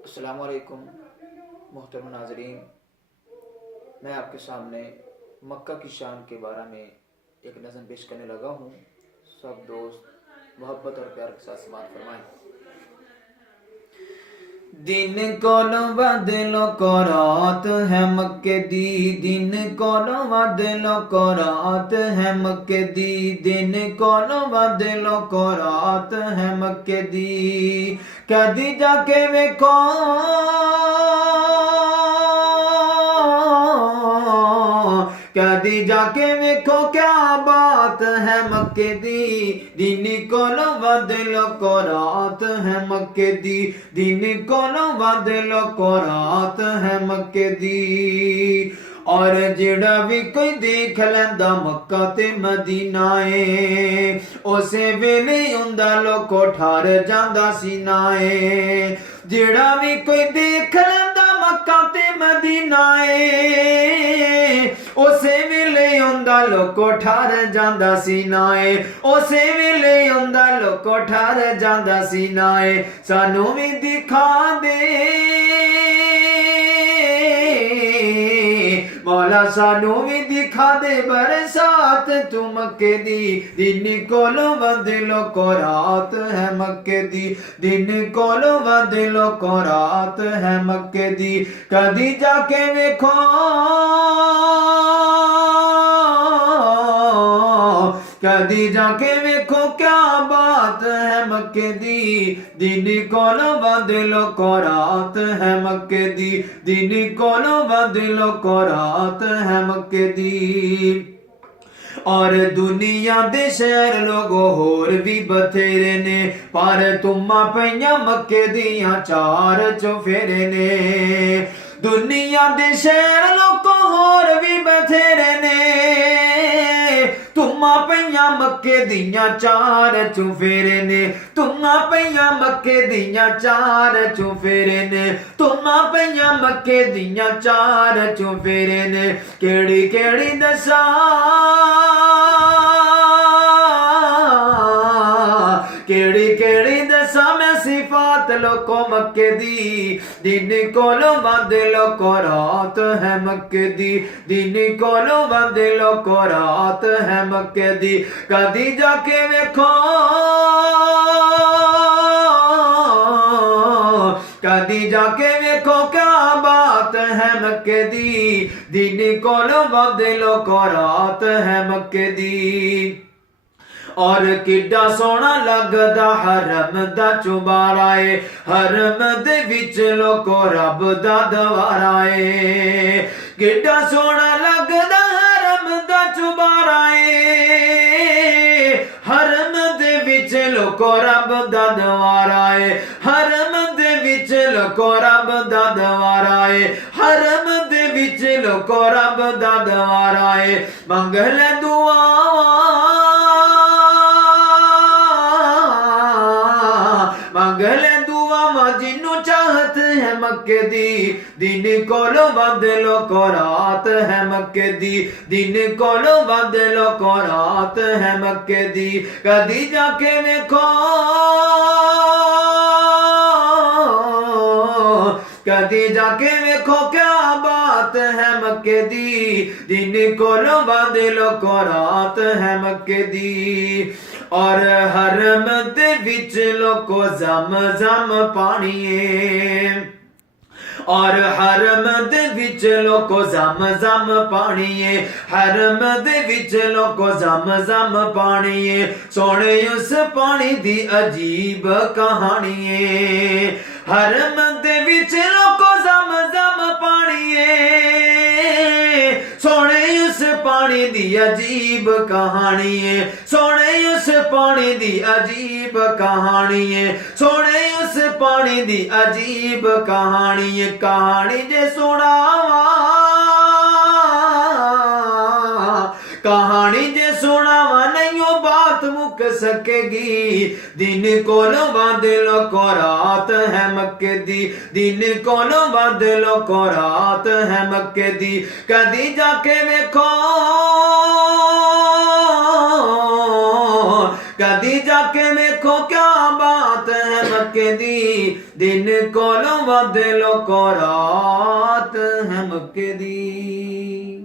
अस्सलामुअलैकुम मोहतरम नाज़रीन, मैं आपके सामने मक्का की शान के बारे में एक नज़म पेश करने लगा हूँ। सब दोस्त मोहब्बत और प्यार के साथ समाअत फरमाएं। दिन कोलों बदलो को रात है मक्के दी, दिन कोलों बदलो को रात है मक्के दी, दिन कोलों बदलो को रात है मक्के दी। कदी जाके वेखो कदी जाके वेखो क्या बात है मक्के दी, दिन कोलों बदलो को रात है मक्के दी, दिन कोलों बदलो को रात है मक्के दी। और जेड़ा भी कोई देख लैंदा मक्का ते मदीना है, उसे वेले हुंदा लोको ठार जांदा सीना है। जेड़ा भी कोई देख लैंदा मक्का ते मदीना है, उसे वेले हुंदा लोको ठार जांदा सीना है, उसे वेले हुंदा लोको ठार जांदा सीना है। सानू भी दिखा दे मौला, सानू भी दिखा दे बरसात तू मक्के दी, दिन कोलों बदलो को रात है मक्के दी, दिन कोलों बदलो को रात है मक्के दी। कदी जाके वेखो कदी जाके वेखो क्या बात है मक्के दी, दिन कोलों बदलो को रात है मक्के दी, दिन कोलों बदलो को रात है मक्के दी। और दुनिया दे शहर लोगो होर भी बथेरे ने, पर तुमा पईयां मक्के दियां चार चौफेरे ने। दुनिया दे शहर लोगो होर भी बथेरे ने, तुमा पईयां मक्के दियां चार चौफेरे ने, तुमा पईयां मक्के दियां चार चौफेरे ने, तुमा पईयां मक्के दियां चार चौफेरे ने। केड़ी केड़ी दसा केड़ी केड़ी दसा मैं सिफात लोको मक्के दी, दिन कोलों बदलो को रात है मक्के दी, दिन कोलों बदलो को रात है मक्के दी। कदी जाके वेखो कदी जाके वेखो क्या बात है मक्के दी, दिन कोलों बदलो को रात है मक्के दी। और किड्डा सोहना लगदा हरम दा चुबारा है, हरम दे विच लोको रब दा दवारा है। किड्डा सोहना लगदा हरम दा चुबारा है, हरम दे विच लोको रब दा दवारा है, हरम दे विच लोको रब दा दवारा है, हरम दे विच लोको रब दा दवारा है। मंग ले दुआ मंगले दुआ जिन्नू चाहत है मक्के दी, दिन कोलों बदलो को रात है मक्के दी, दिन कोलों बदलो को रात है मक्के दी। कदी जाके वेखो कदी जाके वेखो क्या बात है मक्के दी, दिन कोलों बदलो को रात है मक्के दी। और हरम दे विच लोको जम जम पानी है, और हरम दे विच लोको जम जम पानी है, हरम दे विच लोको जम जम पानी है। सोने उस पानी दी अजीब कहानी है, हरम दे विच लोको जम जम पानी है, सोने उस पानी दी अजीब कहानी है, सोने उस पानी दी अजीब कहानी है, सोने उस पानी दी अजीब कहानी है। कहानी जे सुनावा कहानी जे सुनावा नहीं बात मुक सकेगी, दिन कोलों बदलो को रात है मक्के दी, दिन कोलों बदलो को रात है मक्के दी। कदी जाके वेखो कदी जाके वेखो क्या बात है मक्के दी, दिन कोलों वध लोको रात है मक्के दी।